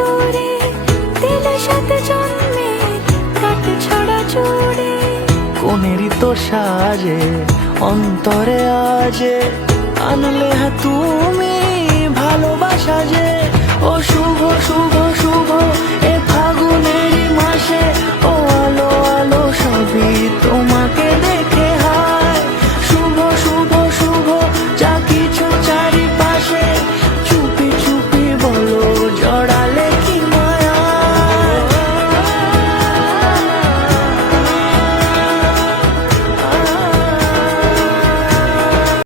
দূরে দিলে সাথে জন্মে কাট ছড়া জুড়ে। কোনেরই তো সাজে অন্তরে আজে আনলে তুমি ভালোবাসা যে। ও শুভ শুভ শুভ